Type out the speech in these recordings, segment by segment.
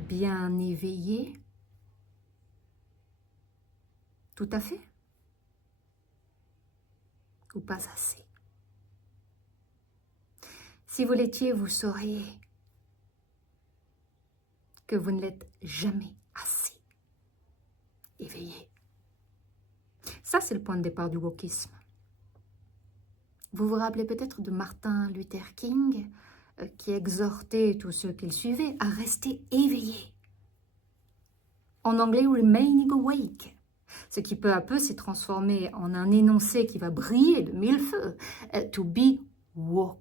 bien éveillé? Tout à fait? Ou pas assez? Si vous l'étiez, vous sauriez que vous ne l'êtes jamais assez éveillé. Ça, c'est le point de départ du wokisme. Vous vous rappelez peut-être de Martin Luther King qui exhortait tous ceux qu'il suivait à rester éveillés. En anglais, remaining awake. Ce qui peu à peu s'est transformé en un énoncé qui va briller de mille feux. To be woke.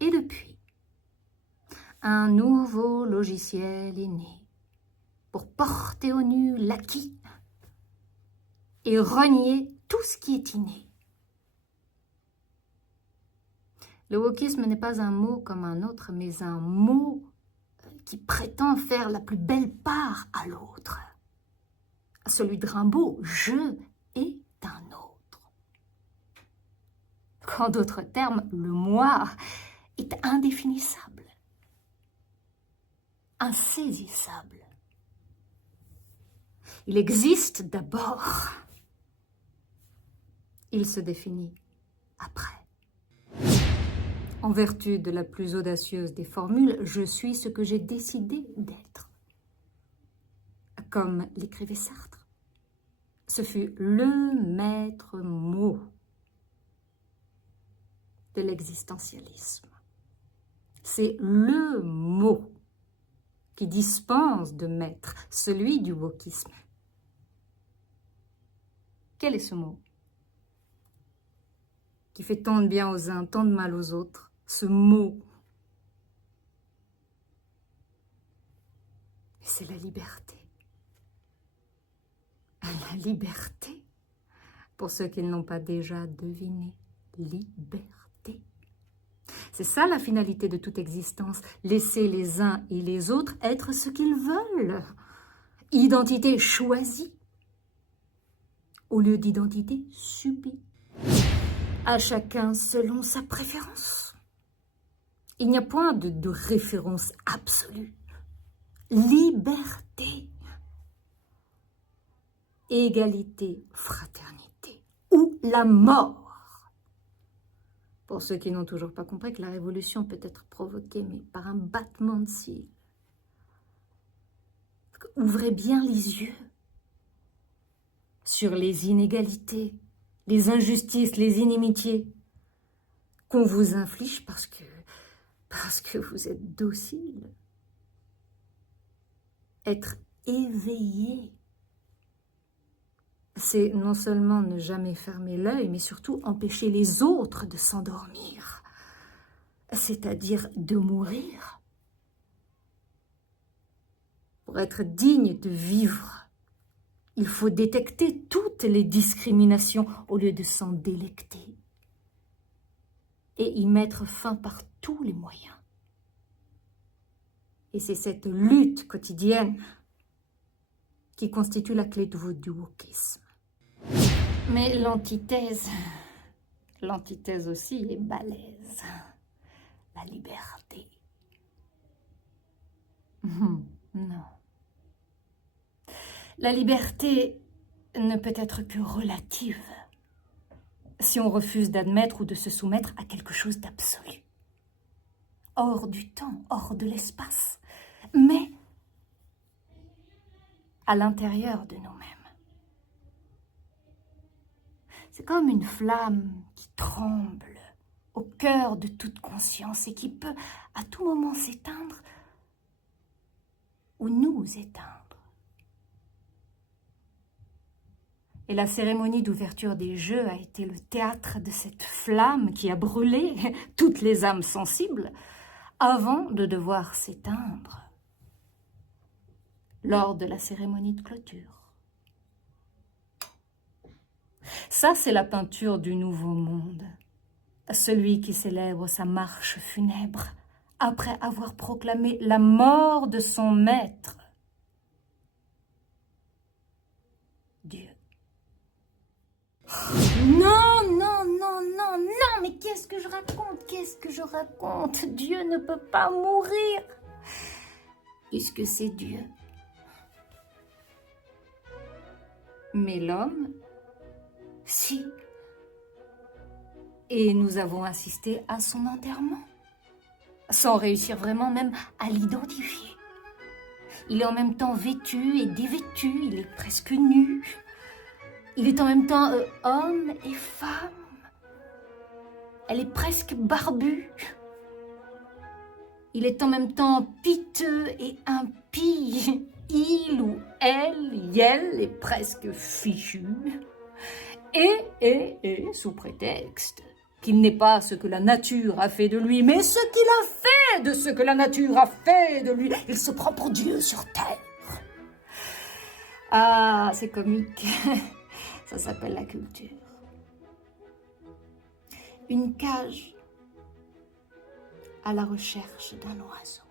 Et depuis, un nouveau logiciel est né pour porter au nu l'acquis et renier tout ce qui est inné. Le wokisme n'est pas un mot comme un autre, mais un mot qui prétend faire la plus belle part à l'autre. Celui de Rimbaud, je est un autre. En d'autres termes, le moi est indéfinissable, insaisissable. Il existe d'abord. Il se définit après. En vertu de la plus audacieuse des formules, je suis ce que j'ai décidé d'être. Comme l'écrivait Sartre, ce fut le maître mot de l'existentialisme. C'est le mot qui dispense de maître, celui du wokisme. Quel est ce mot qui fait tant de bien aux uns, tant de mal aux autres? Ce mot, c'est la liberté. La liberté, pour ceux qui ne l'ont pas déjà deviné, liberté. C'est ça la finalité de toute existence, laisser les uns et les autres être ce qu'ils veulent. Identité choisie au lieu d'identité subie. À chacun selon sa préférence. Il n'y a point de référence absolue. Liberté. Égalité, fraternité. Ou la mort. Pour ceux qui n'ont toujours pas compris que la révolution peut être provoquée, mais par un battement de cils. Ouvrez bien les yeux sur les inégalités, les injustices, les inimitiés qu'on vous inflige parce que vous êtes docile. Être éveillé, c'est non seulement ne jamais fermer l'œil, mais surtout empêcher les autres de s'endormir, c'est-à-dire de mourir. Pour être digne de vivre, il faut détecter toutes les discriminations au lieu de s'en délecter et y mettre fin par tous les moyens. Et c'est cette lutte quotidienne qui constitue la clé de voûte du wokisme. Mais l'antithèse aussi est balèze. La liberté. Non. La liberté ne peut être que relative si on refuse d'admettre ou de se soumettre à quelque chose d'absolu. Hors du temps, hors de l'espace, mais à l'intérieur de nous-mêmes. C'est comme une flamme qui tremble au cœur de toute conscience et qui peut à tout moment s'éteindre ou nous éteindre. Et la cérémonie d'ouverture des Jeux a été le théâtre de cette flamme qui a brûlé toutes les âmes sensibles avant de devoir s'éteindre lors de la cérémonie de clôture. Ça, c'est la peinture du nouveau monde, celui qui célèbre sa marche funèbre après avoir proclamé la mort de son maître, Dieu. Non, non, non, non, non, mais qu'est-ce que je raconte? Qu'est-ce que je raconte? Dieu ne peut pas mourir. puisque c'est Dieu. Mais l'homme, si. Et nous avons assisté à son enterrement, sans réussir vraiment même à l'identifier. Il est en même temps vêtu et dévêtu, il est presque nu. Il est en même temps homme et femme. Elle est presque barbue. Il est en même temps piteux et impie. Il ou elle est presque fichu. Et sous prétexte qu'il n'est pas ce que la nature a fait de lui, mais ce qu'il a fait de ce que la nature a fait de lui. Il se prend pour Dieu sur terre. Ah, c'est comique. Ça s'appelle la culture. Une cage à la recherche d'un oiseau.